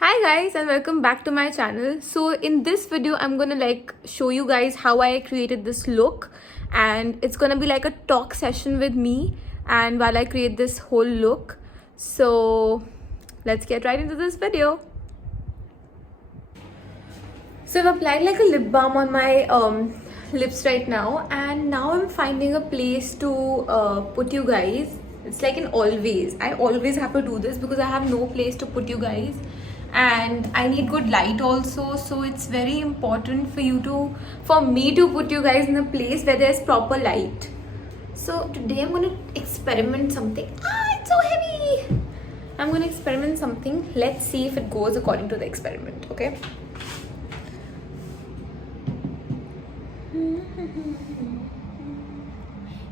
Hi guys and welcome back to my channel. So in this video I'm gonna show you guys how I created this look, and it's gonna be like a talk session with me and while I create this whole look. So let's get right into this video. So I've applied like a lip balm on my lips right now, and now I'm finding a place to put you guys. It's like in always. I always have to do this because I have no place to put you guys, and I need good light also. So it's very important for me to put you guys in a place where there's proper light. So today I'm gonna experiment something. It's so heavy. I'm gonna experiment something. Let's see if it goes according to the experiment. Okay.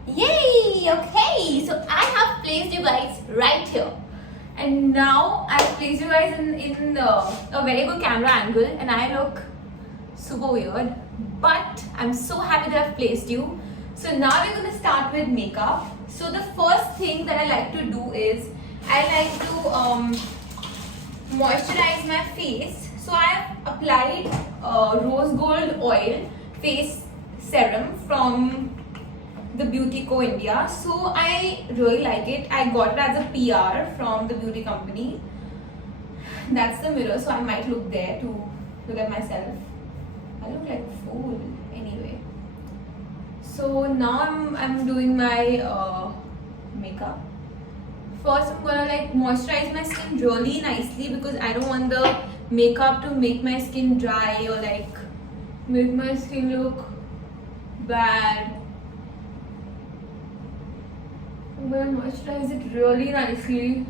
Yay! Okay, so I have placed you guys right here, and now I placed you guys in a very good camera angle, and I look super weird, but I'm so happy that I've placed you. So now we're gonna start with makeup. So the first thing that I like to do is I like to moisturize my face. So I have applied rose gold oil face serum from the Beauty Co India. So I really like it. I got it as a PR from the beauty company. That's the mirror, so I might look there to look at myself. I look like a fool anyway. So now I'm doing my makeup. First I'm gonna like moisturize my skin really nicely because I don't want the makeup to make my skin dry or like make my skin look bad. I'm gonna moisturize it really nicely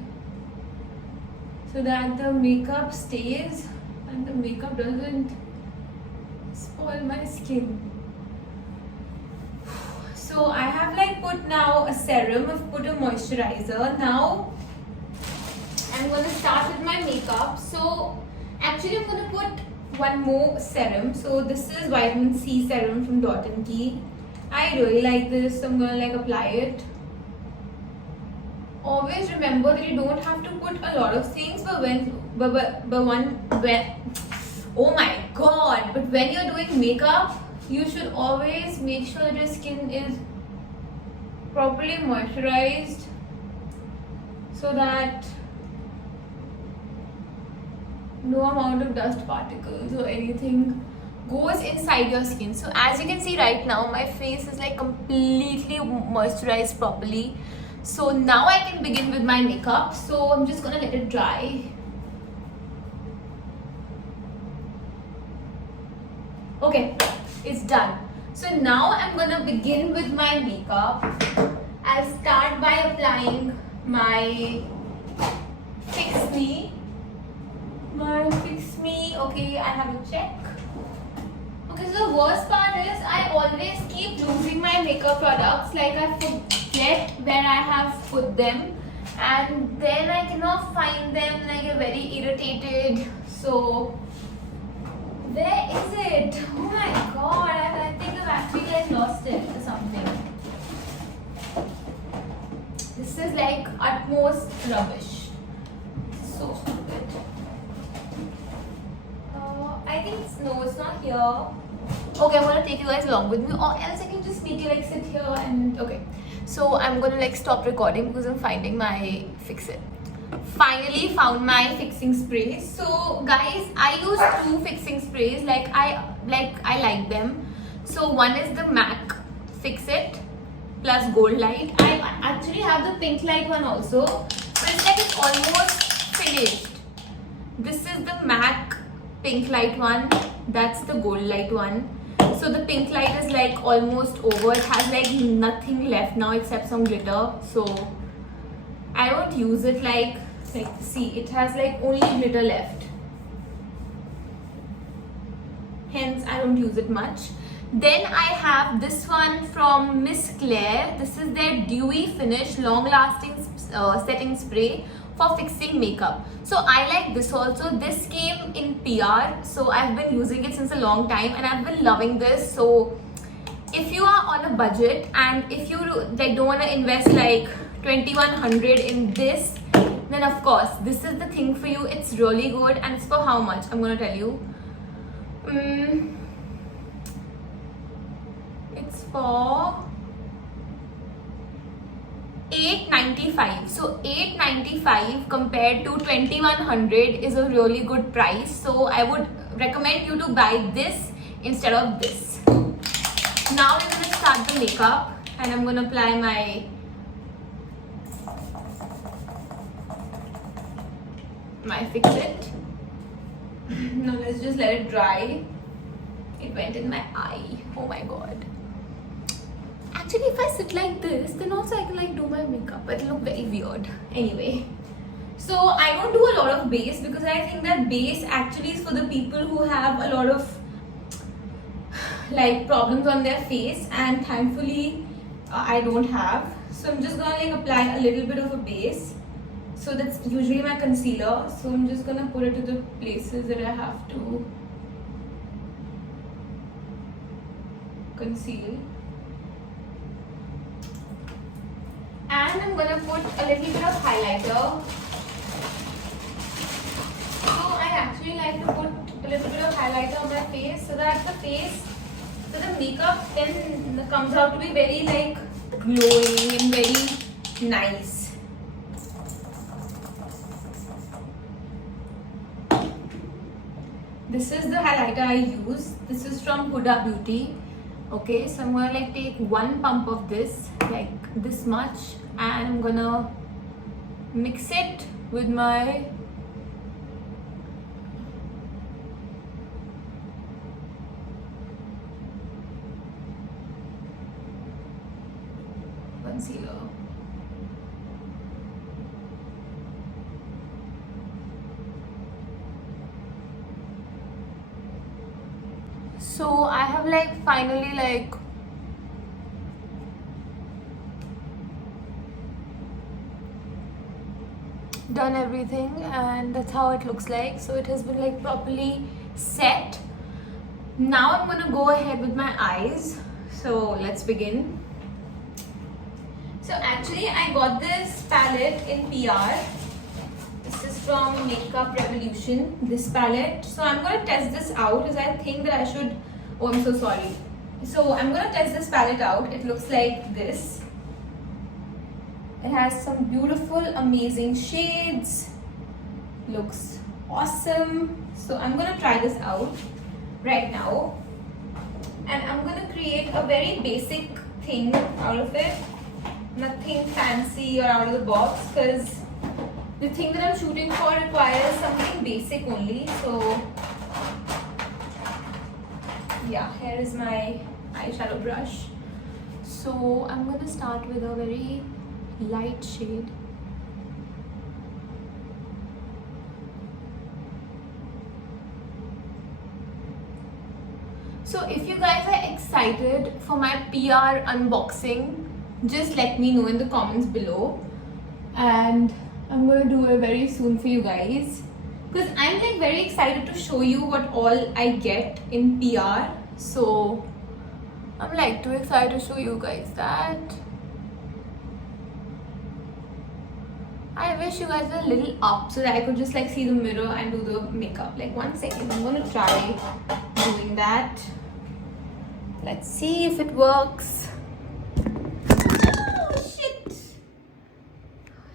so that the makeup stays and the makeup doesn't spoil my skin. So I have like put now a serum, I've put a moisturizer. Now I'm gonna start with my makeup. So actually I'm gonna put one more serum. So this is vitamin C serum from Dot & Key. I really like this, so I'm gonna like apply it. Always remember that you don't have to put a lot of things, but oh my god, but when you're doing makeup you should always make sure that your skin is properly moisturized so that no amount of dust particles or anything goes inside your skin. So as you can see right now, my face is like completely moisturized properly. So now I can begin with my makeup. So I'm just gonna let it dry. Okay, it's done. So now I'm gonna begin with my makeup. I'll start by applying my Fix Me. Okay, I have a check. Okay, so the worst part is I always keep losing my makeup products. Like I forget where I have put them, and then I cannot find them and I get very irritated. So where is it? Oh my god, I think I've actually like lost it or something. This is like utmost rubbish. So stupid. I think it's not here. Okay, I'm gonna take you guys along with me, or else I can just make you like sit here and okay. So I'm gonna like stop recording because I'm finding my fix it. Finally found my fixing sprays. So guys, I use two fixing sprays. I like them. So one is the MAC Fix It plus Gold Light. I actually have the pink light one also, but it's like it's almost finished. This is the MAC pink light one, that's the gold light one. So the pink light is like almost over. It has like nothing left now except some glitter. So I don't use it like see, it has like only glitter left. Hence I don't use it much. Then I have this one from Miss Claire. This is their Dewy Finish Long Lasting Setting Spray for fixing makeup. So I like this also. This came in PR, so I've been using it since a long time and I've been loving this. So if you are on a budget and if you like don't want to invest like 2100 in this, then of course this is the thing for you. It's really good, and it's for how much? I'm gonna tell you. It's for $8.95. So $8.95 compared to $2,100 is a really good price. So I would recommend you to buy this instead of this. Now we're gonna start the makeup, and I'm gonna apply my Fix It. Now let's just let it dry. It went in my eye. Oh my god. Actually, if I sit like this, then also I can like do my makeup. It'll look very weird. Anyway, so I don't do a lot of base because I think that base actually is for the people who have a lot of like problems on their face, and thankfully I don't have. So I'm just gonna like apply a little bit of a base. So that's usually my concealer. So I'm just gonna put it to the places that I have to conceal. And I'm gonna put a little bit of highlighter. So I actually like to put a little bit of highlighter on my face so that the makeup then comes out to be very like glowing and very nice. This is the highlighter I use. This is from Huda Beauty. Okay, so I'm gonna like take one pump of this, like this much, and I'm gonna mix it with my concealer. So I have like finally like done everything, and that's how it looks like. So it has been like properly set. Now I'm gonna go ahead with my eyes. So let's begin. So actually I got this palette in PR. This is from Makeup Revolution, this palette. So I'm going to test this out as I think that I should... Oh, I'm so sorry. So I'm going to test this palette out. It looks like this. It has some beautiful, amazing shades. Looks awesome. So I'm going to try this out right now. And I'm going to create a very basic thing out of it. Nothing fancy or out of the box, because the thing that I'm shooting for requires something basic only. So yeah, here is my eyeshadow brush. So I'm going to start with a very light shade. So if you guys are excited for my PR unboxing, just let me know in the comments below, and I'm going to do it very soon for you guys, because I'm like very excited to show you what all I get in PR. So I'm like too excited to show you guys that. I wish you guys were a little up so that I could just like see the mirror and do the makeup. Like 1 second, I'm going to try doing that. Let's see if it works.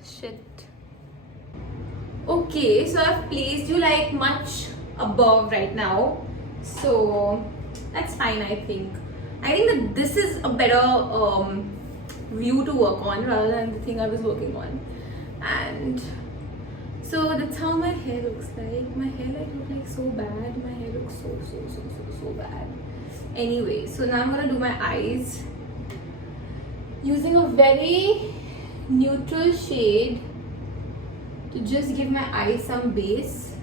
Shit. Okay, so I've placed you like much above right now, so that's fine. I think that this is a better view to work on rather than the thing I was working on. And so that's how my hair looks like. My hair like looks like so bad. My hair looks so bad. Anyway, so now I'm gonna do my eyes using a very neutral shade to just give my eyes some base.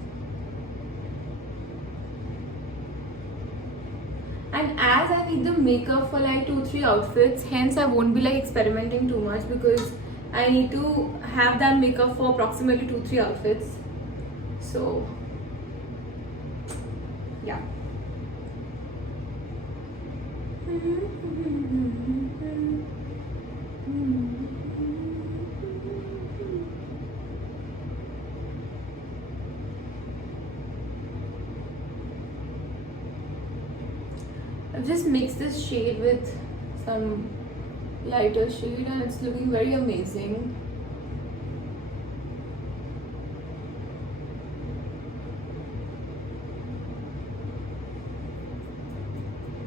And as I need the makeup for like 2-3 outfits, hence I won't be like experimenting too much, because I need to have that makeup for approximately 2-3 outfits. So yeah. I've just mixed this shade with some lighter shade and it's looking very amazing.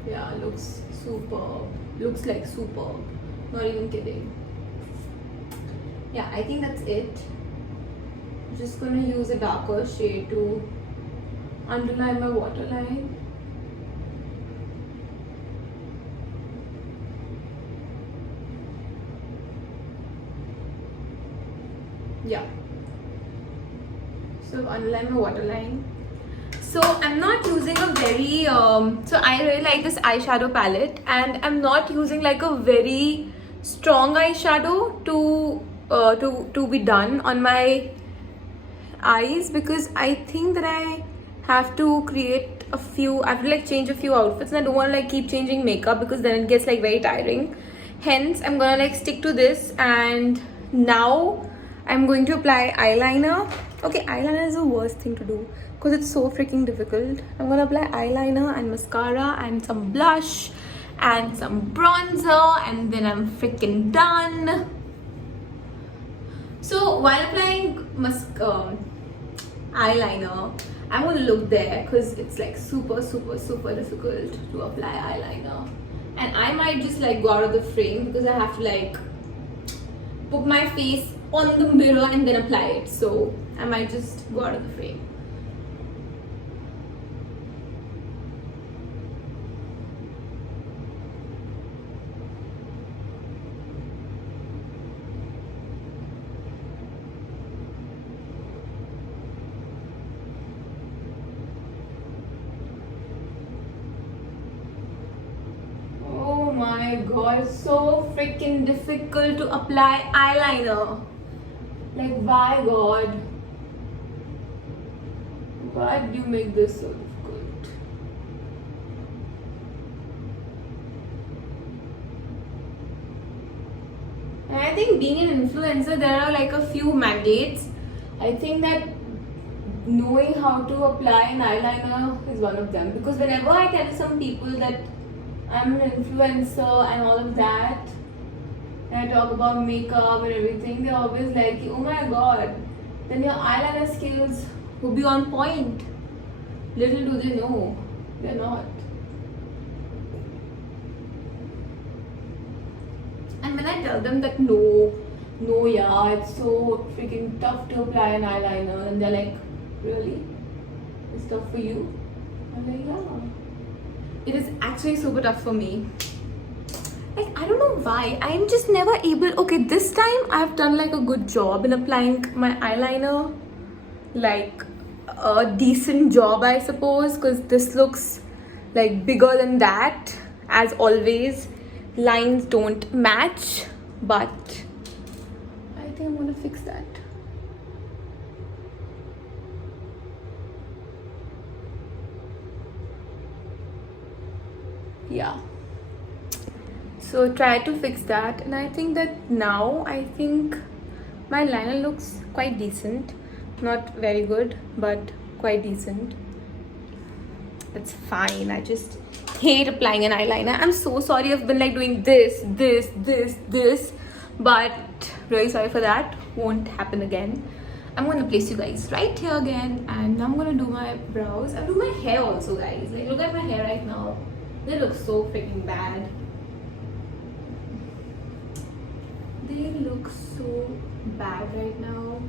Yeah, looks superb. Looks like superb. Not even kidding. Yeah, I think that's it. I'm just gonna use a darker shade to underline my waterline. Yeah. So underline my waterline. So I'm not using a very so I really like this eyeshadow palette and I'm not using like a very strong eyeshadow to be done on my eyes, because I think that I have to create a few, I have to like change a few outfits and I don't want to like keep changing makeup because then it gets like very tiring. Hence I'm gonna like stick to this, and now I'm going to apply eyeliner. Okay, eyeliner is the worst thing to do because it's so freaking difficult. I'm gonna apply eyeliner and mascara and some blush and some bronzer, and then I'm freaking done. So while applying eyeliner, I'm gonna look there because it's like super difficult to apply eyeliner, and I might just like go out of the frame because I have to like put my face on the mirror and then apply it, so I might just go out of the frame. Oh my god, it's so freaking difficult to apply eyeliner. Like, why God? Why did you make this so difficult? And I think being an influencer, there are like a few mandates. I think that knowing how to apply an eyeliner is one of them, because whenever I tell some people that I'm an influencer and all of that, and I talk about makeup and everything, they're always like, oh my god, then your eyeliner skills will be on point. Little do they know, they're not. And when I tell them that no, yeah, it's so freaking tough to apply an eyeliner, and they're like, really? It's tough for you? I'm like, yeah. It is actually super tough for me. Like, I don't know why, I'm just never able. Okay, this time I've done like a good job in applying my eyeliner, like a decent job I suppose, because this looks like bigger than that. As always, lines don't match, but I think I'm gonna fix that. Yeah, so try to fix that, and I think that now I think my liner looks quite decent. Not very good, but quite decent. It's fine. I just hate applying an eyeliner. I'm so sorry I've been like doing this, but really sorry for that. Won't happen again. I'm gonna place you guys right here again, and I'm gonna do my brows. I'll do my hair also, guys. Like, look at my hair right now. They look so freaking bad. They look so bad right now.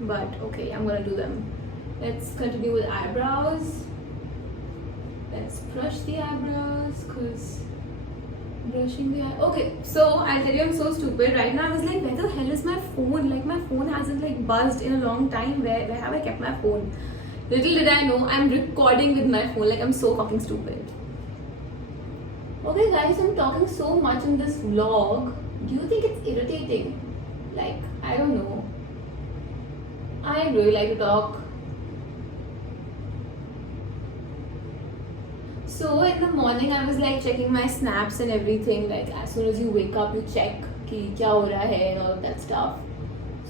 But okay, I'm gonna do them. Let's continue with eyebrows. Let's brush the eyebrows, cause brushing the eye. Okay, so I'll tell you, I'm so stupid. Right now I was like, where the hell is my phone? Like, my phone hasn't like buzzed in a long time. Where have I kept my phone? Little did I know, I'm recording with my phone. Like, I'm so fucking stupid. Okay guys, I'm talking so much in this vlog. Do you think it's irritating? Like, I don't know. I really like to talk. So in the morning I was like checking my snaps and everything. Like, as soon as you wake up, you check ki kya ho raha hai and all of that stuff.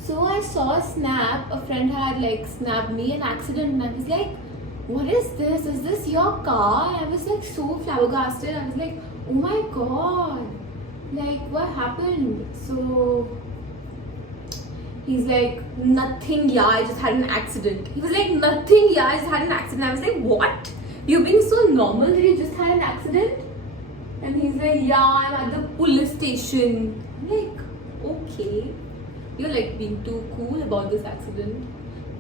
So I saw a snap. A friend had like snapped me an accident, and I was like, what is this? Is this your car? I was like so flabbergasted. I was like, oh my god, like what happened? So he's like, nothing, yeah, I just had an accident. He was like, nothing, yeah, I just had an accident. I was like, what? You're being so normal that you just had an accident? And he's like, yeah, I'm at the police station. I'm like, okay, you're like being too cool about this accident.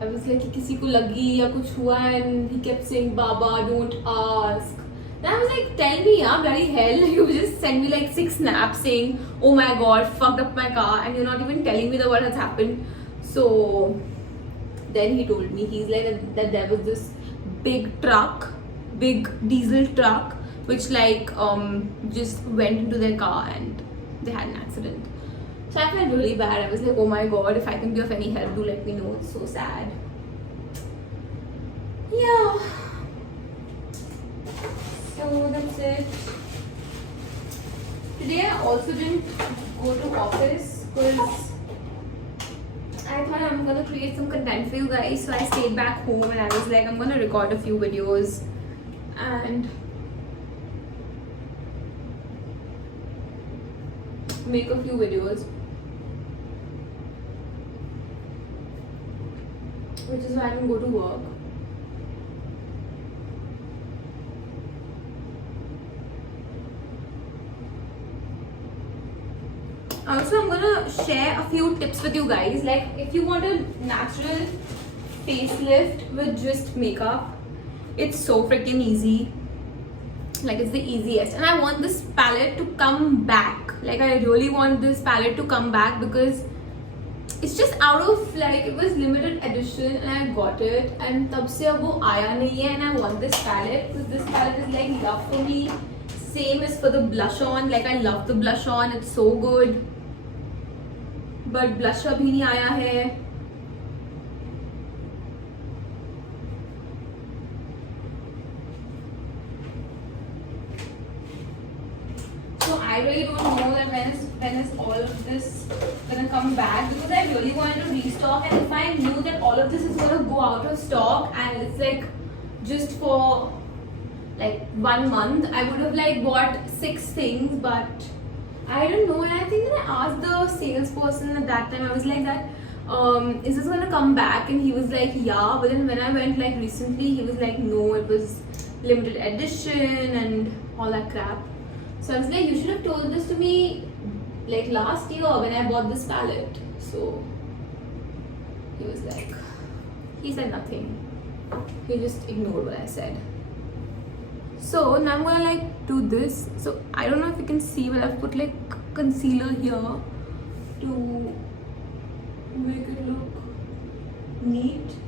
I was like, किसी को लगी या कुछ हुआ, and he kept saying, Baba, don't ask. And I was like, tell me, yeah, bloody hell, you just send me like 6 snaps saying, oh my god, fucked up my car, and you're not even telling me that what has happened. So then he told me, he's like that there was this big diesel truck, which like just went into their car and they had an accident. So I felt really bad. I was like, oh my god, if I can be of any help, do let me know. It's so sad. Yeah. So that's it. Today I also didn't go to office because I thought I'm gonna create some content for you guys. So I stayed back home and I was like, I'm gonna record a few videos and make a few videos. Which is why I didn't go to work. Also, I'm gonna share a few tips with you guys. Like, if you want a natural facelift with just makeup, it's so freaking easy. Like, it's the easiest. And I want this palette to come back. Like, I really want this palette to come back because it's just out of, like, it was limited edition and I got it and tab se ab wo aaya nahi hai, and I want this palette because this palette is like love for me. Same as for the blush on. Like, I love the blush on, it's so good, but blusher bhi nahi aaya hai. So I really don't know that when is all of this gonna come back, because I really wanted to restock, and if I knew that all of this is gonna go out of stock and it's like just for like 1 month, I would have like bought 6 things, but I don't know. And I think that I asked the salesperson at that time, I was like that, is this gonna come back? And he was like, yeah. But then when I went like recently, he was like, no, it was limited edition and all that crap. So I was like, you should have told this to me like last year when I bought this palette. So he was like, he said nothing. He just ignored what I said. So now I'm gonna like do this. So I don't know if you can see, but I've put like concealer here to make it look neat.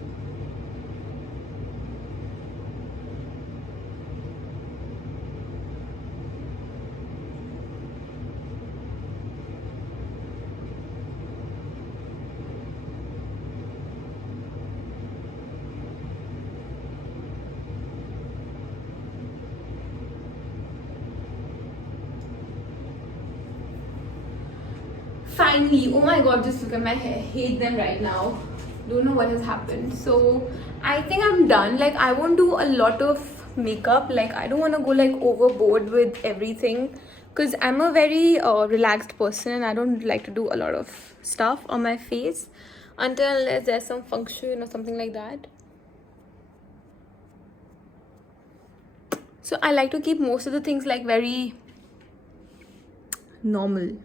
Finally, oh my god, just look at my hair. Hate them right now. Don't know what has happened. So I think I'm done. Like, I won't do a lot of makeup. Like, I don't want to go like overboard with everything because I'm a very relaxed person and I don't like to do a lot of stuff on my face unless there's some function or something like that. So I like to keep most of the things like very normal.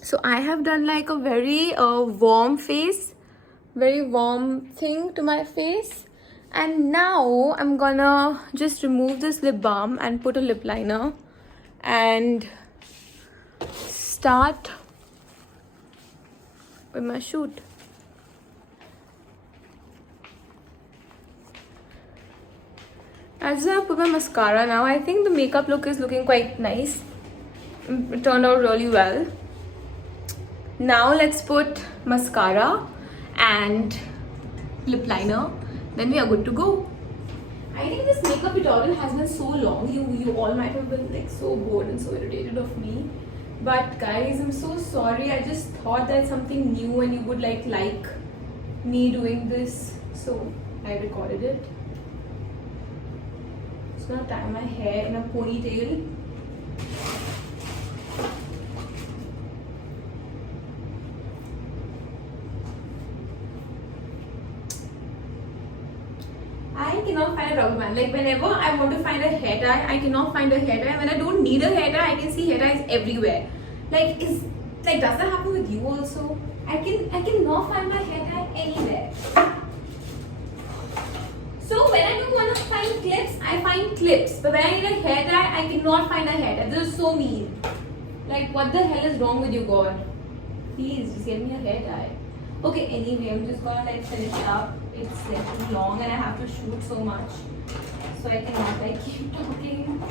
So I have done like a very warm face, very warm thing to my face, and now I'm gonna just remove this lip balm and put a lip liner and start with my shoot. I just have put my mascara now. I think the makeup look is looking quite nice. It turned out really well. Now let's put mascara and lip liner, then we are good to go. I think this makeup tutorial has been so long. You all might have been like so bored and so irritated of me, but guys, I'm so sorry. I just thought that something new and you would like me doing this, so I recorded it. Just gonna tie my hair in a ponytail. I cannot find a rubber band. Like whenever I want to find a hair tie, I cannot find a hair tie. When I don't need a hair tie, I can see hair ties everywhere. Like does that happen with you also? I cannot find my hair tie anywhere. So when I don't want to find clips, I find clips. But when I need a hair tie, I cannot find a hair tie. This is so mean. Like what the hell is wrong with you, God? Please just get me a hair tie. Okay, anyway, I'm just gonna like finish it up. It's like too long and I have to shoot so much, so I cannot like keep talking.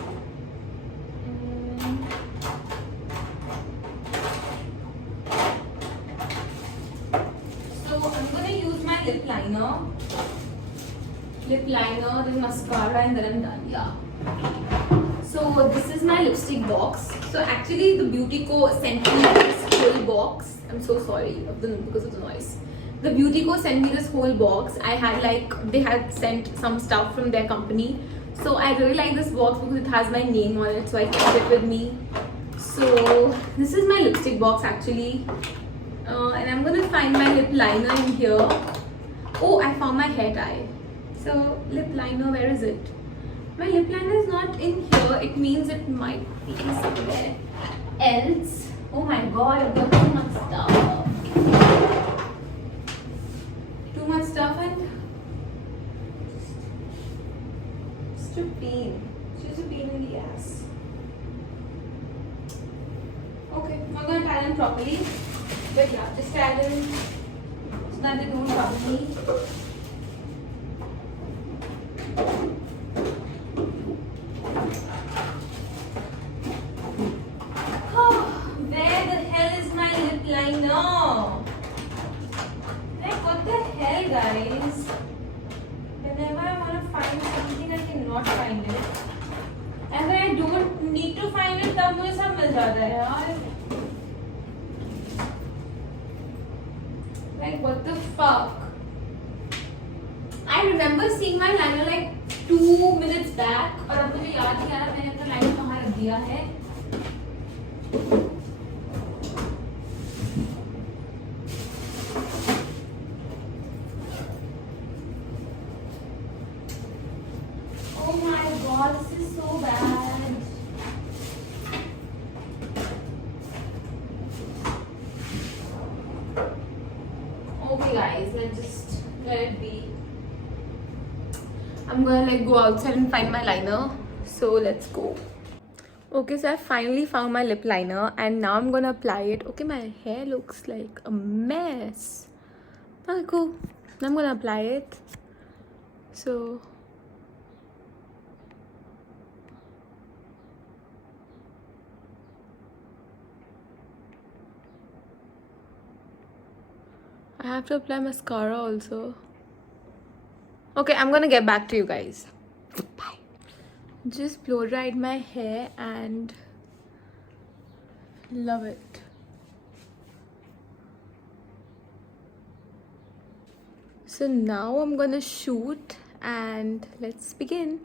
So I'm gonna use my lip liner, then mascara, and then I'm done. Yeah. So this is my lipstick box. So actually the Beautyco sent me this whole box. I'm so sorry because of the noise. The Beautyco sent me this whole box. I had they had sent some stuff from their company. So I really like this box because it has my name on it. So I kept it with me. So this is my lipstick box actually. And I'm gonna find my lip liner in here. Oh, I found my hair tie. So lip liner, where is it? My lip liner is not in here. It means it might be somewhere else. Oh my god, I've got too much stuff. Too much stuff and just a pain. Just a pain in the ass. Okay, I'm gonna tie them properly. But yeah, just tie them so that they don't trouble me. Where the hell is my lip liner? Like what the hell, guys? Whenever I want to find something, I cannot find it. And when I don't need to find it, तब मुझे सब मिल जाता है यार. Like what the fuck? I remember seeing my liner like 2 minutes back और अब मुझे याद नहीं आ रहा मैंने अपना liner कहाँ रख दिया है. Oh my god, this is so bad. Okay guys, let's just let it be. I'm gonna like go outside and find my liner. So let's go. Okay, so I finally found my lip liner and now I'm gonna apply it. Okay, my hair looks like a mess. Okay, cool. Now I'm gonna apply it. So I have to apply mascara also. Okay, I'm gonna get back to you guys. Bye. Just blow dried my hair and love it. So now I'm gonna shoot and let's begin.